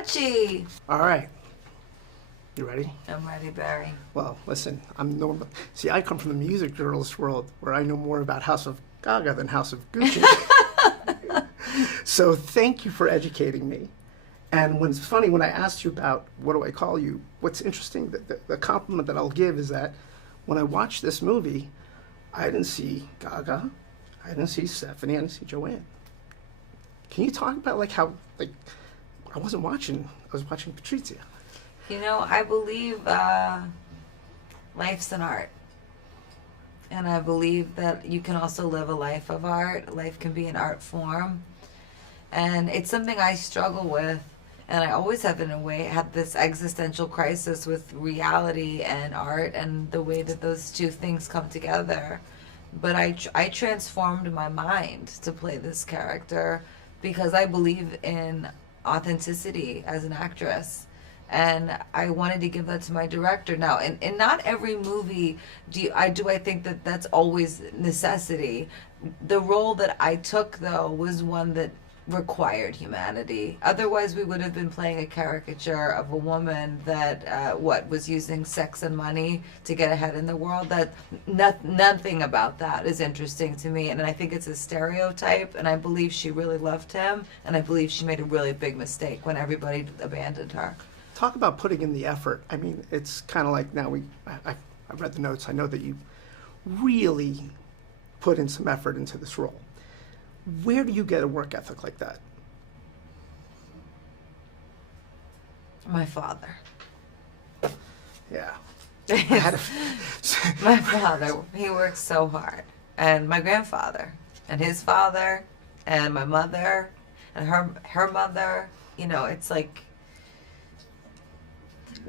Krutchie. All right. You ready? I'm ready, Barry. Well, listen, I'm normal. See, I come from the music journalist world where I know more about House of Gaga than House of Gucci. So thank you for educating me. And when it's funny, when I asked you about what do I call you, what's interesting, the compliment that I'll give is that when I watched this movie, I didn't see Gaga, I didn't see Stefani, I didn't see Joanne. Can you talk about like how, like, I wasn't watching, I was watching Patrizia. You know, I believe life's an art. And I believe that you can also live a life of art. Life can be an art form. And it's something I struggle with. And I always have, in a way, had this existential crisis with reality and art and the way that those two things come together. But I transformed my mind to play this character because I believe in authenticity as an actress. And I wanted to give that to my director. Now, in not every movie do I think that that's always necessity. The role that I took, though, was one that required humanity. Otherwise, we would have been playing a caricature of a woman that was using sex and money to get ahead in the world. That nothing about that is interesting to me, and I think it's a stereotype. And I believe she really loved him, and I believe she made a really big mistake when everybody abandoned her. Talk about putting in the effort. I mean, it's kind of like now I've read the notes. I know that you really put in some effort into this role. Where do you get a work ethic like that? My father. Yeah. My father, he works so hard. And my grandfather, and his father, and my mother, and her mother. You know, it's like,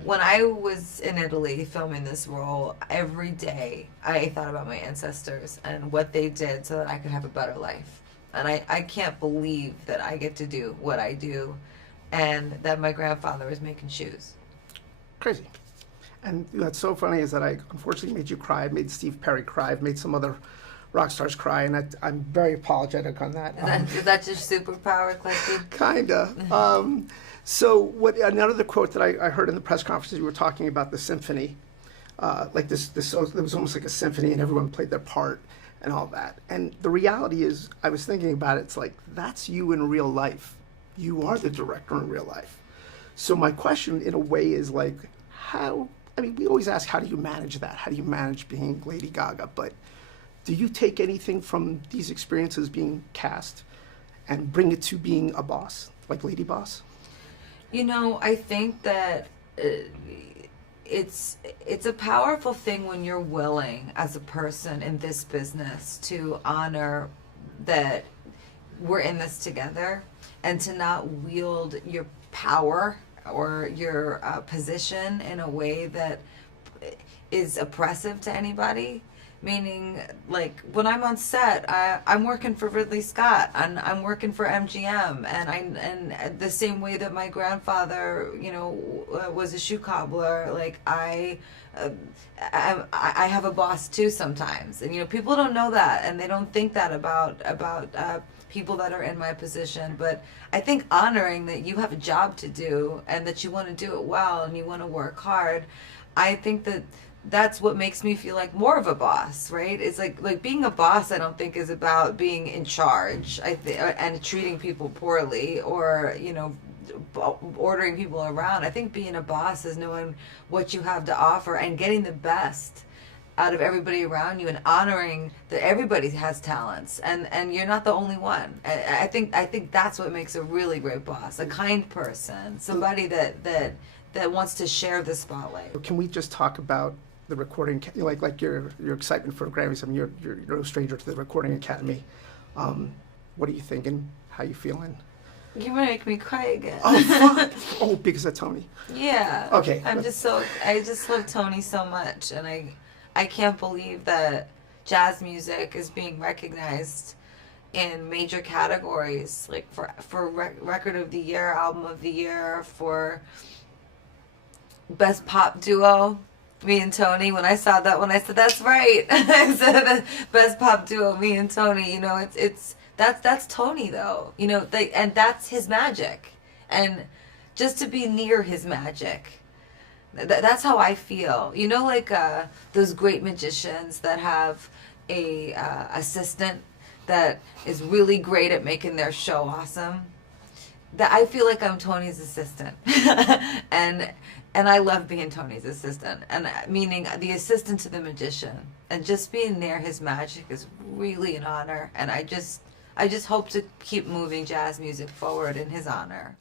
when I was in Italy filming this role, every day I thought about my ancestors and what they did so that I could have a better life. And I can't believe that I get to do what I do and that my grandfather was making shoes. Crazy. And what's so funny is that I unfortunately made you cry. I made Steve Perry cry. I've made some other rock stars cry, and I'm very apologetic on that. Is that your superpower, Clifty? Kinda. So another quote that I heard in the press conferences, you were talking about the symphony, like this it was almost like a symphony and everyone played their part and all that. And the reality is, I was thinking about it, it's like, that's you in real life. You are the director in real life. So my question in a way is like, we always ask, how do you manage that? How do you manage being Lady Gaga? But do you take anything from these experiences being cast and bring it to being a boss, like Lady Boss? You know, I think that it's a powerful thing when you're willing as a person in this business to honor that we're in this together and to not wield your power or your position in a way that is oppressive to anybody. Meaning, like, when I'm on set, I'm working for Ridley Scott, and I'm working for MGM, and the same way that my grandfather, was a shoe cobbler. Like, I have a boss too sometimes, and people don't know that, and they don't think that about people that are in my position. But I think honoring that you have a job to do, and that you want to do it well, and you want to work hard. I think that's what makes me feel like more of a boss, right? It's like being a boss, I don't think is about being in charge and treating people poorly or, ordering people around. I think being a boss is knowing what you have to offer and getting the best out of everybody around you and honoring that everybody has talents and you're not the only one. I think that's what makes a really great boss, a kind person, somebody that wants to share the spotlight. Can we just talk about the recording, like your excitement for Grammys? I mean, you're no stranger to the Recording Academy. What are you thinking? How you feeling? You're gonna make me cry again. Oh, fuck. Oh, because of Tony. Yeah. Okay. I just love Tony so much, and I can't believe that jazz music is being recognized in major categories, like for record of the year, album of the year, for best pop duo. Me and Tony, when I saw that one, I said, that's right. I said, best pop duo, me and Tony. That's Tony, though. And that's his magic. And just to be near his magic. That's how I feel. You know, like those great magicians that have a assistant that is really great at making their show awesome. That I feel like I'm Tony's assistant, and I love being Tony's assistant, and meaning the assistant to the magician, and just being near his magic is really an honor, and I just hope to keep moving jazz music forward in his honor.